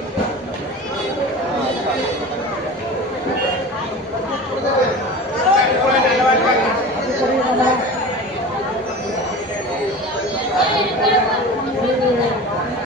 Thank you.